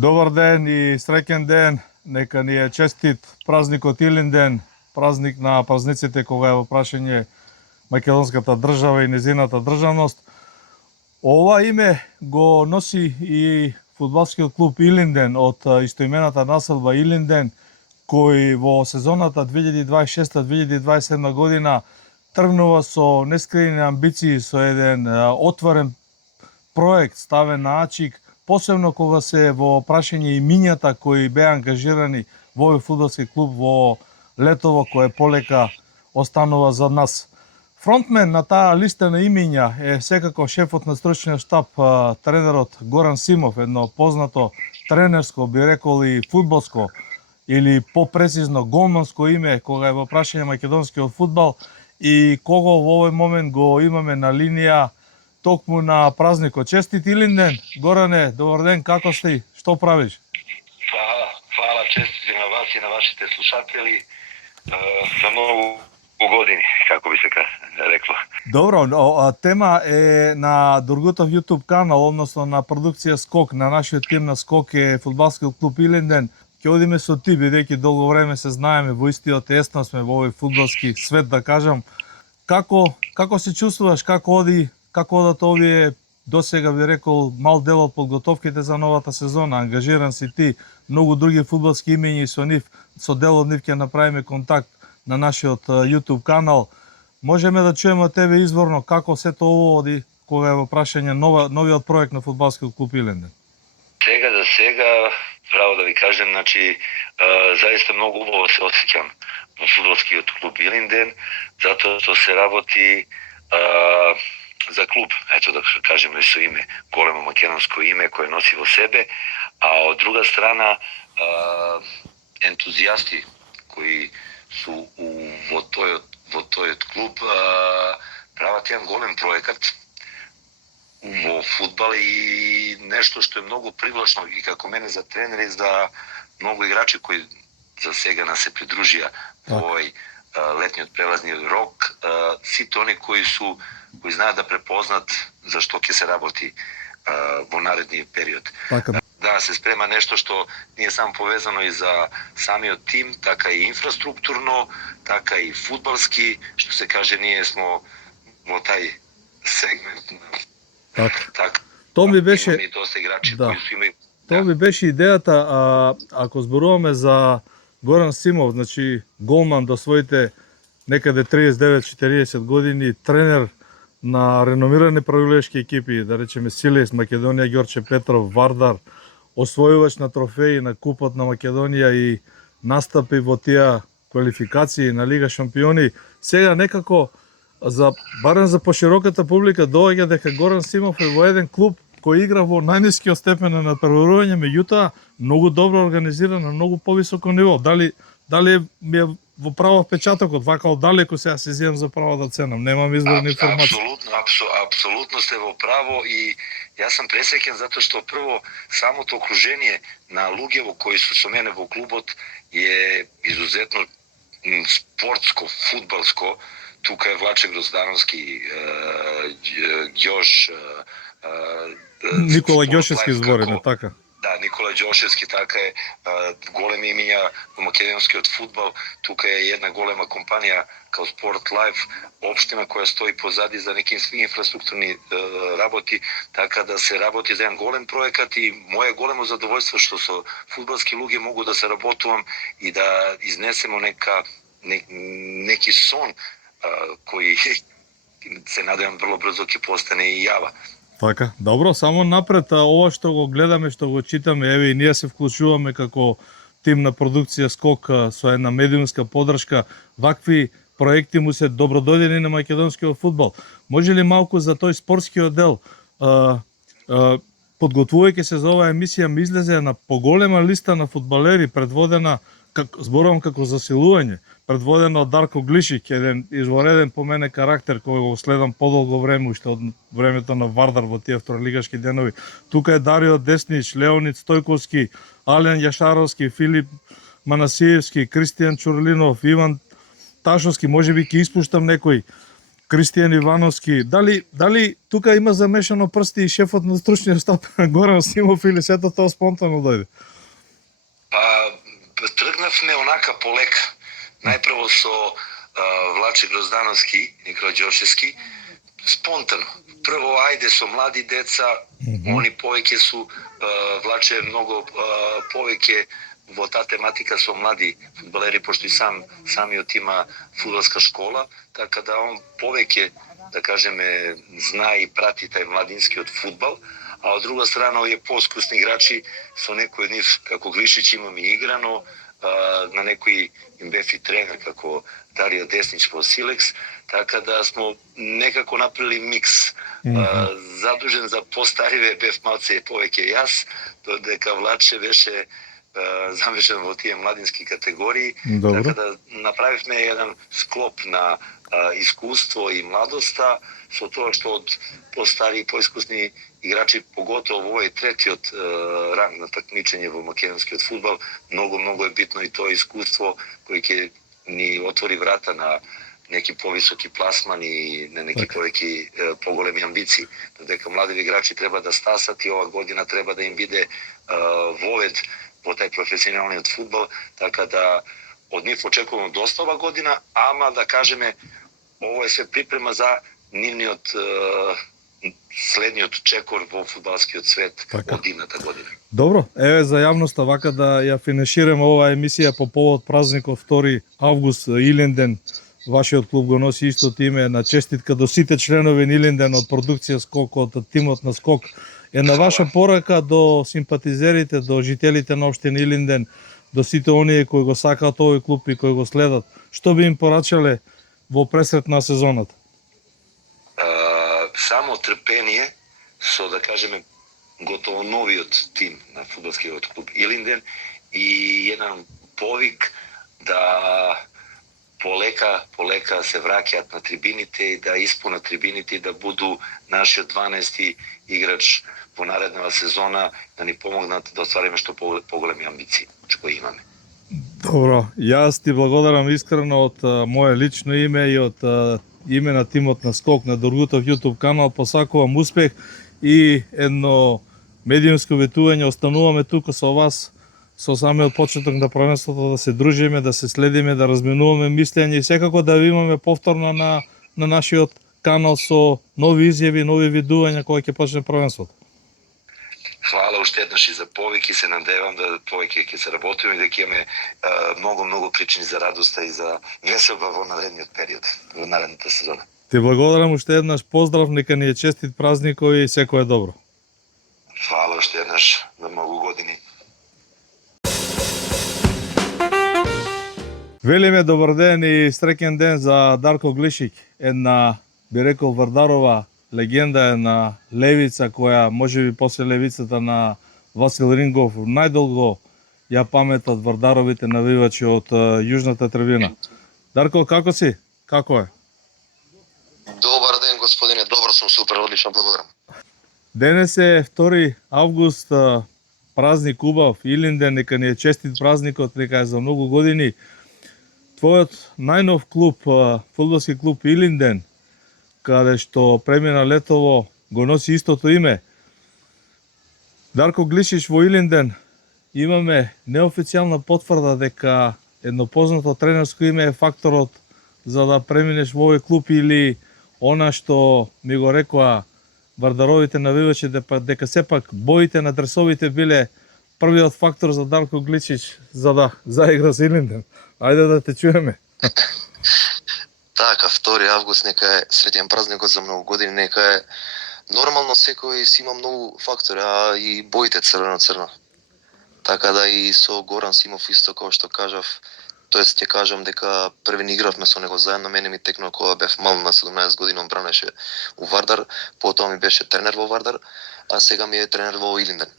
Добар ден и среќен ден. Нека ни е честит празникот Илинден, празник на празниците кога е во прашање македонската држава и незината државност. Ова име го носи и фудбалскиот клуб Илинден од истоимената населба Илинден, кој во сезоната 2026-2027 година тргнува со нескриени амбиции, со еден отворен проект ставен на ачик, посебно кога се во прашање имињата кои беа ангажирани во овој фудбалски клуб во летово кое полека останува за нас. Фронтмен на таа листа на имиња е секако шефот на стручниот штаб, тренерот Горан Симов, едно познато тренерско, би рекол и фудбалско или попрецизно голманско име кога е во прашање македонскиот фудбал и кого во овој момент го имаме на линија токму на празникот. Честит Илинден, Горане, добар ден, како сте? Што правиш? Фала, честити на вас и на вашите слушатели за многу години, како би се рекло. Добро, тема е на Дургутов YouTube канал, односно на продукција Скок, на нашиот тим на Скок е фудбалскиот клуб Илинден. Ќе одиме со ти, бидејќи долго време се знаеме, во истиот есно сме во овој фудбалски свет, да кажам. Како се чувствуваш, како одат овие досега, би рекол, мал дел од подготовките за новата сезона? Ангажиран си ти, многу други фудбалски имења и со нив, со дел од нив ќе направиме контакт на нашиот YouTube канал. Можеме да чуеме од тебе изворно како сето ово оди кога е во прашање новиот проект на фудбалскиот клуб Илинден? Сега за сега, право да ви кажем, заиста многу убаво се осеќам во фудбалскиот клуб Илинден, затоа што се работи за клуб, ето да кажеме со име, големо македонско име кое носи во себе, а од друга страна ентузијасти кои су во тојот клуб прават еден голем проекат во фудбал и нешто што е многу привлачно и како мене за тренери, за многу играчи кои за сега нас се придружија во овој летниот прелазни рок, сите они кои знаат да препознат за што ќе се работи во наредниот период. Да се спрема нешто што не е само повезано и за самиот тим, така и инфраструктурно, така и фудбалски, што се каже, ние смо во тај сегмент. Тоа ми беше Тоа ми беше идејата, ако зборуваме за Горан Симов, значи голман до своите некаде 39-40 години, тренер на реномирани правилешки екипи, да речеме Силес, Македонија, Ѓорче Петров, Вардар, освојувач на трофеи на Купот на Македонија и настапи во тие квалификации на Лига шампиони. Сега некако барем за пошироката публика доаѓа дека Горан Симов е во еден клуб кој игра во најнискиот степен на преварување, меѓутоа многу добро организиран на многу повисоко ниво. Дали ми е во право впечатокот, вака оддалеку сега се зијам за право да ценам, немам изворни информации. Апсолутно сте во право и јас сум пресреќен затоа што прво самото окружение на луѓе кои су со мене во клубот е изузетно спортско, фудбалско. Тука е Влаче Гроздановски, Ѓош, Никола Ѓошевски збориме, така. Да, Никола Ѓошевски, така е, големи имиња во македонскиот фудбал. Тука е една голема компанија као Sport Life, општина која стои позади за неки инфраструктурни работи, така да се работи за еден голем проекат и моје големо задоволство што со фудбалски луѓе могу да се работувам и да изнесемо неки сон кој се надевам врло брзо ќе постане и јава. Така, добро, само напред, ова што го гледаме, што го читаме, еве и ние се вклучуваме како тим на продукција Скок со една медиумска поддршка, вакви проекти му се добродојдени на македонскиот фудбал. Може ли малку за тој спортскиот дел, подготвувајќи се за оваа емисија, ми излезе на поголема листа на фудбалери, предводена, зборувам како засилување, предводена од Дарко Глишик, еден извореден по мене карактер кој го следам подолго време, уште од времето на Вардар во тие второлигашки денови. Тука е Дарио Деснич, Леонид Стојковски, Ален Јашаровски, Филип Манасиевски, Кристијан Чурлинов, Иван Ташовски, можеби ќе испуштам некој. Кристијан Ивановски, дали тука има замешано прсти и шефот на стручниот штаб Горан Симов или сето тоа спонтано дојде? Тргнавме онака полека. Најпрво со Влаче Гроздановски и Краđошевски, спонтано. Прво, ајде со млади деца, они повеќе су, Влаче е многу повеќе во таа тематика со млади фудбалери, пошто и самиот има фудбалска школа, така да он повеќе, да кажеме, знае и прати тај младинскиот фудбал, а од друга страна овие поискусни играчи, со некој од нив, како Глишич, имаме играно, на некој им бев и тренер како Дарио Деснич во Силекс, така да смо некако направили микс. Задужен за постариве бев малце повеќе јас, додека Влаче беше замешан во тие младински категории. Добро. Така да направивме еден склоп на искуство и младоста, со тоа што од постари и поискусни играчи, поготово во овој третиот ранг на такмичење во македонскиот фудбал, многу е битно и тоа искуство кој ќе ни отвори врата на неки повисоки пласмани и на неки повеќе поголеми амбиции. Додека млади играчи треба да стасат и ова година треба да им биде вовед во тај професионалниот фудбал, така да од нив очекуваме доста ова година, ама да кажеме ово е се припрема за нивниот следниот чекор во фудбалскиот свет од идната година. Добро, еве за јавноста вака да ја финишираме оваа емисија по повод празникот 2 август Илинден. Вашиот клуб го носи истото име, на честитка до сите членови на Илинден од продукција Скок, од тимот на Скок. Една ваша порака до симпатизерите, до жителите на општина Илинден, до сите оние кои го сакаат овој клуб и кои го следат. Што би им порачале во пресрет на сезоната? Само трпение со, да кажеме, готово новиот тим на фудбалскиот клуб Илинден и еден повик да полека се враќаат на трибините и да испунат трибините и да буду нашиот 12-ти играч во наредната сезона, да ни помогнат да оствариме што поголеми амбиции што имаме. Добро, јас ти благодарам искрено од моје лично име и од име на тимот на Скок на Доргутов YouTube канал. Посакувам успех и едно медиумско ветување. Остануваме тука со вас со самиот почеток на првенството, да се дружиме, да се следиме, да разменуваме мислење и секако да ви имаме повторно на нашиот канал со нови изјави, нови видувања кога ќе почне првенството. Хвала уште еднаш и за повик и се надевам да повеќе ќе се работиме и да ќе имаме многу причини за радоста и за веселба во наредниот период, во наредната сезона. Ти благодарам уште еднаш, поздрав, нека ни е честит празникот и секое добро. Хвала уште еднаш, на многу години. Велиме добар ден и среќен ден за Дарко Глишик, една, би рекол, Вардарова легенда, една левица која можеби после левицата на Васил Рингов најдолго ја паметат Вардаровите навивачи од јужната трибина. Дарко, како си? Како е? Добар ден, господине. Добро сум, супер, одлично, благодарам. Денес е 2 август, празник убав, Илинден, нека ни е честит празникот, нека е за многу години. Твојот најнов клуб, фудбалски клуб Илинден, каде што премина летово, го носи истото име. Дарко Глишич во Илинден, имаме неофицијална потврда дека едно познато тренерско име е факторот за да преминеш во овој клуб, или она што ми го рекоа Вардаровите навивачи дека сепак боите на дресовите биле првиот фактор за Дарко Глишич за да заигра за Илинден. Ајде да те чуеме. Така, 2 август нека е среќен празникот за многу години, нека е нормално, секој си има многу фактори, а и боите црвено-црно. Така да и со Горан Симов исто како што кажав, тоест ќе кажам дека први ни игравме со него заедно, мене ми текнува кога бев мал на 17 години, он бранеше у Вардар, потоа ми беше тренер во Вардар, а сега ми е тренер во Илинден.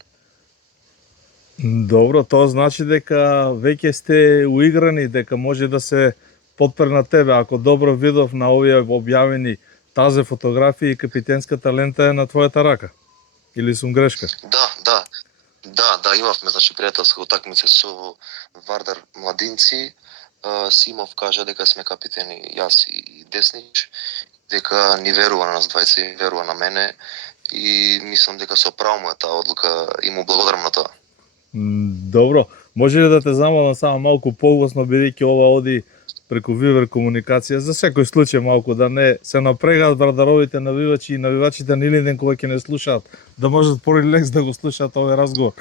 Добро, тоа значи дека веќе сте уиграни, дека може да се потпре на тебе. Ако добро видов на овие објавени тазе фотографии, капитенската лента е на твојата рака. Или сум грешка? Да, имавме, значи, пријателска утакмица со Вардар младинци. Симов кажа дека сме капитени, јас и Деснич. дека ни верува на нас двајца и верува на мене и мислам дека со право му е таа одлука и му благодарам на тоа. Добро, може ли да те замолам само малку погласно, бидејќи ова оди преку Вивер комуникација, за секој случај малку да не се напрегаат бардаровите навивачи и навивачите на Илинден кога ќе не слушаат, да можат порелакс да го слушаат овој разговор.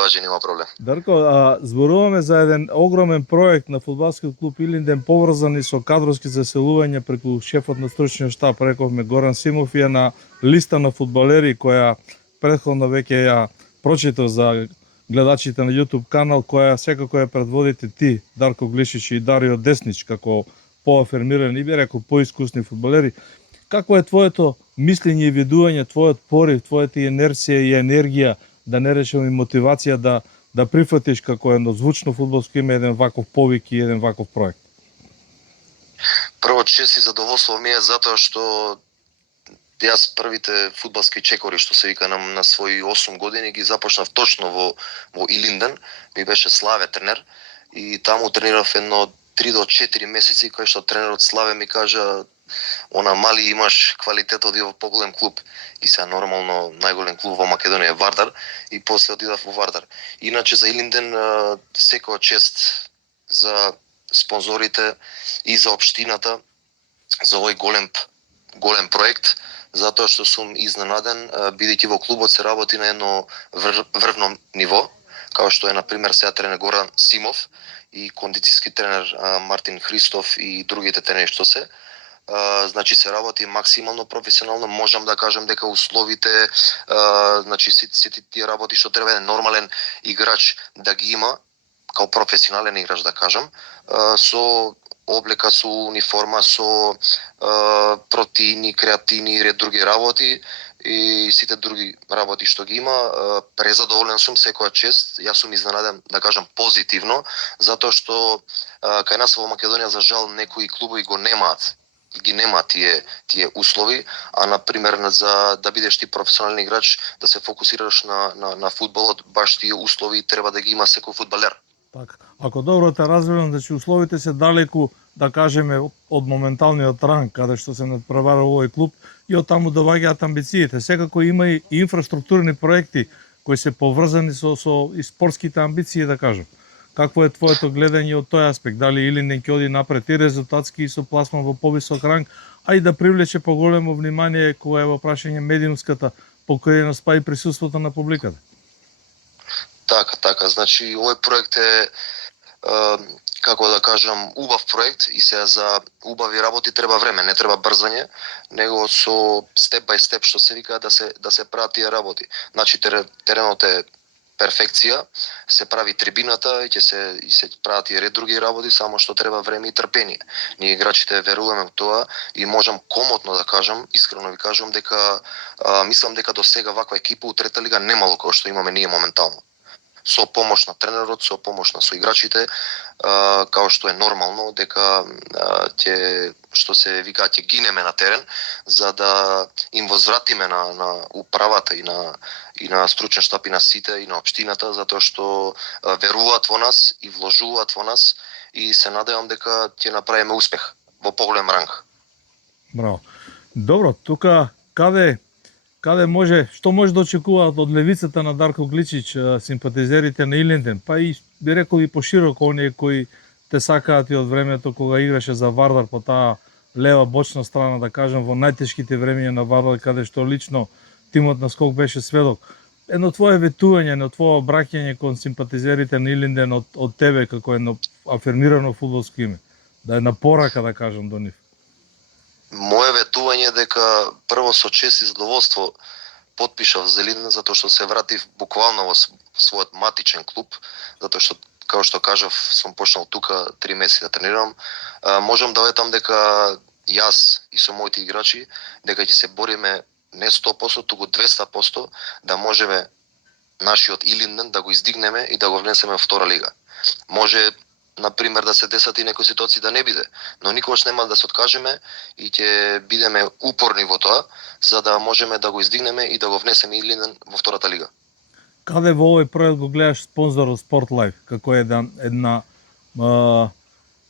Важи, нема проблем. Дарко, зборуваме за еден огромен проект на фудбалскиот клуб Илинден, поврзани со кадровски заселување преку шефот на стручниот штаб, рековме Горан Симов, и на листа на фудбалери која претходно веќе ја прочитав за гледачите на YouTube канал, која секако ја предводите ти, Дарко Глишич и Дарио Деснич, како поафермирани и би рекол поискусни фудбалери. Како е твоето мислење и видување, твојот порив, твојата инерција и енергија, да не речем и мотивација да прифатиш како едно звучно фудбалско име еден ваков повик и еден ваков проект? Прво, чест и задоволство ми е затоа што јас првите фудбалски чекори, што се вика на своји 8 години, ги започнав точно во Илинден. Ми беше Славе тренер и таму тренирав едно 3 до 4 месеци, кај што тренерот Славе ми кажа: "Она мали, имаш квалитет, оди во поголем клуб." И се нормално најголем клуб во Македонија е Вардар и после одидав во Вардар. Иначе за Илинден секоја чест за спонзорите и за општината за овој голем проект, затоа што сум изненаден, бидејќи во клубот се работи на едно врвно ниво, како што е, например, сега тренер Горан Симов и кондицијски тренер Мартин Христов и другите тренери што се. Значи се работи максимално професионално, можам да кажам дека условите, значи сите тие работи што треба еден нормален играч да ги има, као професионален играч да кажам, со облека, со униформа, со протеини, креатини и ред други работи и сите други работи што ги има. Презадоволен сум секоја чест. Јас сум изненаден, да кажам позитивно, затоа што кај нас во Македонија за жал некои клубови ги немаат тие услови, а на пример за да бидеш ти професионален играч, да се фокусираш на фудбалот, баш тие услови треба да ги има секој фудбалер. Така. Ако добро те разберам, значи условите се далеку, да кажеме, од моменталниот ранг каде што се надпревара овој клуб, и од таму доваѓаат амбициите. Секако има и инфраструктурни проекти кои се поврзани со и спортските амбиции, да кажам. Какво е твоето гледање од тој аспект? Дали Илинден ќе оди напред и резултатски и со пласман во повисок ранг, а и да привлече поголемо внимание кога е во прашање медиумската покриеност, па и присуството на публиката? Така. Значи, овој проект е, како да кажам, убав проект и се за убави работи треба време, не треба брзање, него со степ бај степ, што се вика, да се прават тие работи. Значи, теренот е перфекција, се прави трибината и се прават и ред други работи, само што треба време и трпение. Ние играчите веруваме во тоа и можам комотно да кажам, искрено ви кажам, дека мислам дека до сега ваква екипа у трета лига немало кој што имаме ние моментално. Со помош на тренерот, со помош на соиграчите, као што е нормално дека што се вика, ќе гинеме на терен за да им возвратиме на управата и на стручен штаб и на сите и на општината, затоа што веруваат во нас и вложуваат во нас и се надевам дека ќе направиме успех во поголем ранг. Браво. Добро, тука каде може, што може да очекуваат од левицата на Дарко Гличич симпатизерите на Илинден, па и би рекол и пошироко оние кои те сакаат и од времето кога играше за Вардар по таа лева бочна страна, да кажем, во најтешките времења на Вардар, каде што лично тимот на Скок беше сведок. Едно твое ветување, едно твое обраќање кон симпатизерите на Илинден од тебе како едно афирмирано фудбалско име, да е на порака, да кажам, до нив. Моје ветување е дека прво со чест и задоволство потпишав за Илинден, затоа што се вратив буквално во својот матичен клуб, затоа што, како што кажав, сум почнал тука 3 месеци да тренирам. Можам да ветам дека јас и со моите играчи дека ќе се бориме не 100%, туку 200% да можеме нашиот Илинден да го издигнеме и да го внесеме во втора лига. Може, например, да се десат и некои ситуации да не биде, но никогаш нема да се откажеме и ќе бидеме упорни во тоа, за да можеме да го издигнеме и да го внесеме Илинден во втората лига. Каде во овој проект го гледаш спонзорот Спортлайф, како една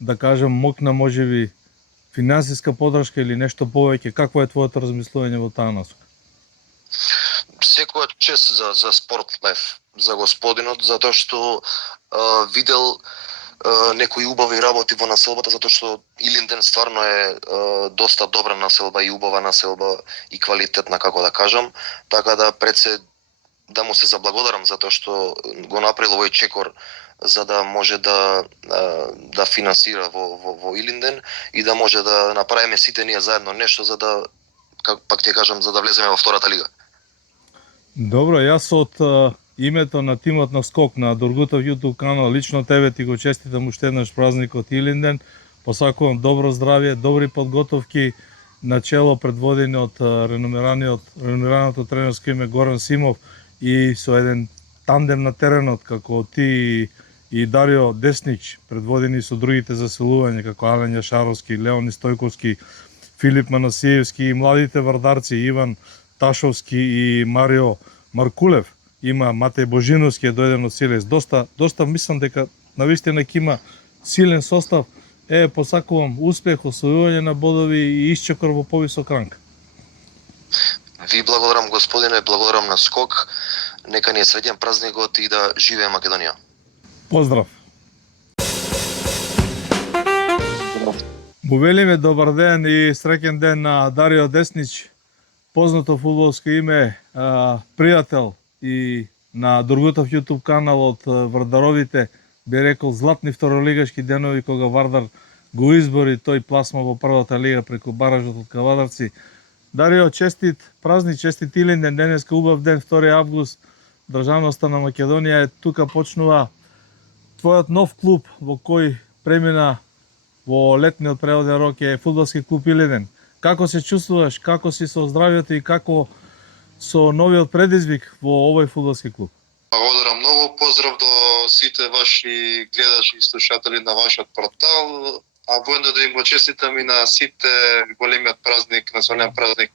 да кажем мокна можеби финансиска поддршка или нешто повеќе? Какво е твоето размислување во таа насока? Секоја чест за Спорт Лайф, за господинот, затоа што видел некои убави работи во населбата, затоа што Илинден стварно е доста добра населба и убава населба и квалитетна, како да кажам, така да пред се да му се заблагодарам затоа што го направил овој чекор за да може да финансира во Илинден и да може да направиме сите ние заедно нешто за да, пак ќе кажам, за да влеземе во втората лига. Добро, јас од името на тимот на Скок на Дургутов YouTube канал, лично тебе ти го честитам уште еднаш празникот Илинден. Посакувам добро здравје, добри подготовки, начело предводени од реномираното тренерско име Горан Симов и со еден тандем на теренот како ти и Дарио Деснич, предводени со другите заселувања како Ален Јашаровски, Леони Стојковски, Филип Манасиевски и младите вардарци Иван Ташовски и Марио Маркулев. Има Матеј Божиновски е дојден од Силес. Доста мислам дека навистина ќе има силен состав. Посакувам успех, освојување на бодови и исчекор во повисок ранг. Ви благодарам, господине, благодарам на Скок. Нека ни е среќен празникот и да живее Македонија. Поздрав! Му велиме добар ден и среќен ден на Дарио Деснич, познато фудбалско име, пријател и на Дургутов YouTube канал од Вардаровите, би рекол златни второлигашки денови кога Вардар го избори тој пласма во првата лига преку баражот од Кавадарци. Дарио, честит празник, честит Илинден, денеска убав ден, 2 август, државноста на Македонија е тука, почнува твојот нов клуб во кој премина во летниот преводен рок е фудбалски клуб Илинден. Како се чувствуваш, како си со здравјето и како со новиот предизвик во овој фудбалски клуб? Благодарам многу, поздрав до сите ваши гледачи и слушатели на вашиот портал, а воедно да им го честитам и на сите големиот празник, национален празник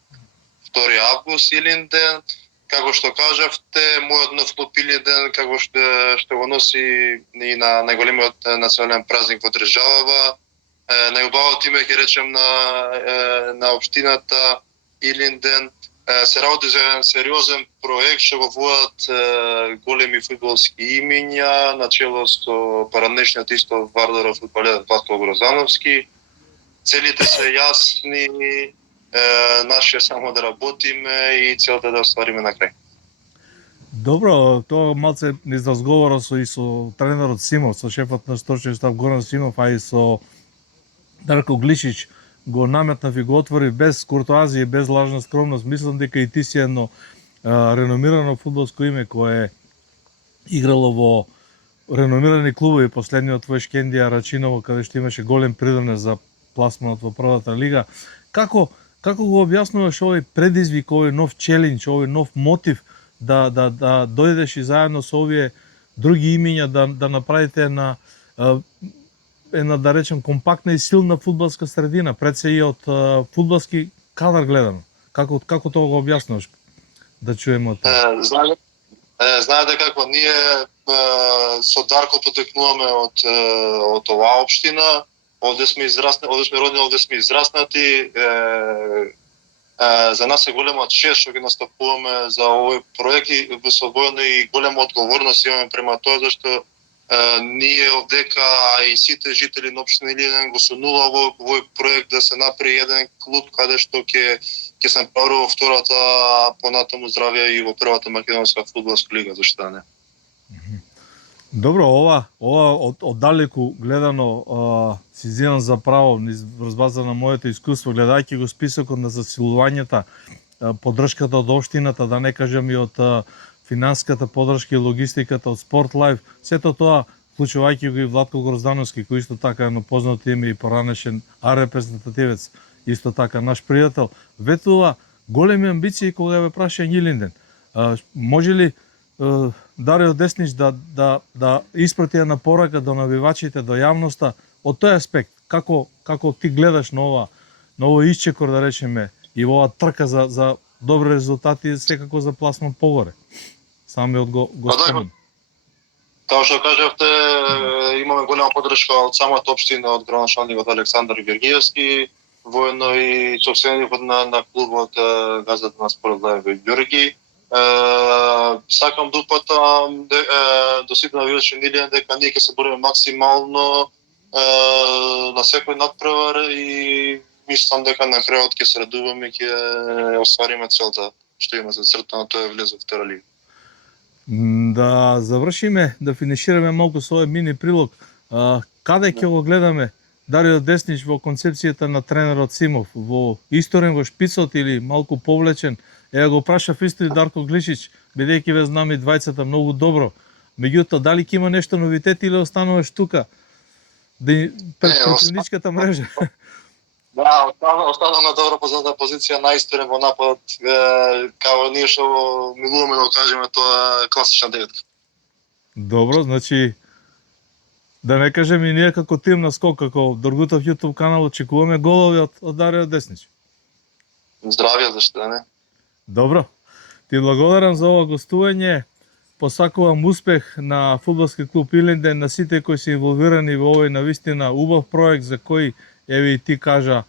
2 август Илинден. Како што кажавте, мојот нов клуб Илинден, како што го носи и на најголемиот национален празник во државава, најубавото име ќе речем на општината Илинден. Се работи за еден сериозен проект што го водат големи фудбалски имиња, начело со параднешниот исто Вардаров фудбалер Владко Грозановски. Целите се јасни, наше само да работиме и целта да оствариме на крај. Добро, тоа малце низ разговора и со тренерот Симов, со шефот на сторчен штаб Горан Симов, а и со Дарко Глишич, го наметнав и го отвори без куртоазија и без лажна скромност. Мислам дека и ти си едно реномирано фудбалско име кое е играло во реномирани клубови, последниот твој Шкендија Рачиново, каде што имаше голем придонес за пласманот во првата лига. Како го објаснуваш овој предизвик, овој нов челендж, овој нов мотив да дојдеш и заедно со овие други имиња да направите една, да речем, компактна и силна фудбалска средина, пред се и од фудбалски кадар гледано. Како тоа го објаснуваш? Да чуеме од тоа. Знаете како, ние со Дарко потекнуваме од оваа општина, овде сме родени, овде сме израснати. За нас е голема чест што ги настапуваме за овој проект и со војно и голема одговорност имаме према тоа, зашто ние овдека, а и сите жители на општина Илинден го сонува овој проект да се направи еден клуб каде што ќе се направи во втората, понатаму здравје и во првата македонска фудбалска лига, зашто не. Добро, ова оддалеку гледано си земам за право врз база на моето искуство, гледајќи го списокот на засилувањата, поддршката од општината, да не кажам и од финансиската поддршка и логистиката од Спорт Лайф, сето тоа, вклучувајќи го и Владко Гроздановски, кој исто така е познато име и поранешен репрезентативец, исто така наш пријател, ветува големи амбиции кога ве праша Илинден. Може ли Дарио Деснич да испрати една порака до навивачите, до јавноста, од тој аспект, како ти гледаш на овој исчекор, да речеме, и во оваа трка за добри резултати, секако за пласман погоре? Самиот го спомен. Како што кажавте, имаме голема поддршка од самата општина, од градоначалникот Александар Георгиевски, воедно и собственикот на клубот газата на Спорт Лайв Ѓорги. Сакам да упатам до сите навивачи Илијан дека ние ќе се бориме максимално на секој надпревар и мислам дека на крајот ќе се радуваме и ќе оствариме целта што има зацртано, тоа е влез во втора лига. Да завршиме, да финишираме малку со овој мини прилог. Каде ќе го гледаме Дарио Деснич во концепцијата на тренерот Симов? Во исторен, во шпицот или малку повлечен? Ева го прашав исто и Дарко Глишич, бидејќи ве знам и двајцата многу добро. Меѓутоа, дали ќе има нешто новитет или остануваш тука? Пред противничката мрежа? Да, останам на добра позната позиција, најсторен во напад, као ние што милуваме да кажеме, тоа е класична деветка. Добро, значи, да не кажем и ние како тим на Скок, како Доргутов YouTube канал, очекуваме голови од Дарио Деснич. Здравје, зашто да не? Добро. Ти благодарам за ова гостување. Посакувам успех на фудбалски клуб Илинден, на сите кои се инволвирани во овој навистина убав проект за кој, еве и ти кажа,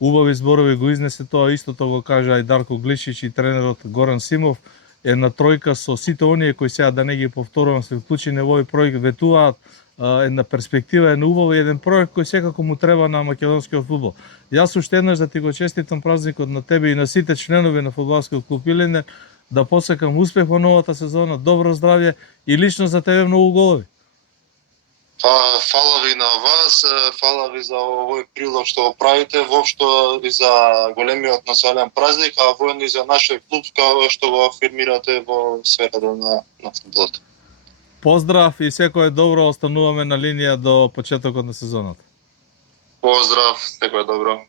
убави зборови го изнесе, тоа истото го кажа и Дарко Глишич и тренерот Горан Симов. Една тројка со сите оние кои сега да не ги повторувам се вклучени во овој проект ветуваат една перспектива, една убава и еден проект кој секако му треба на македонскиот фудбал. Јас уште еднаш да ти го честитам празникот на тебе и на сите членови на фудбалскиот клуб Илинден, да посекам успех во новата сезона, добро здравје и лично за тебе многу голови. Фала ви на вас, фала ви за овој прилог што го правите, воопшто и за големиот национален празник, а воедно и за нашиот клуб, као што го афирмирате во сферата на фудбалот. Поздрав и секое добро, остануваме на линија до почетокот на сезоната. Поздрав, секое добро.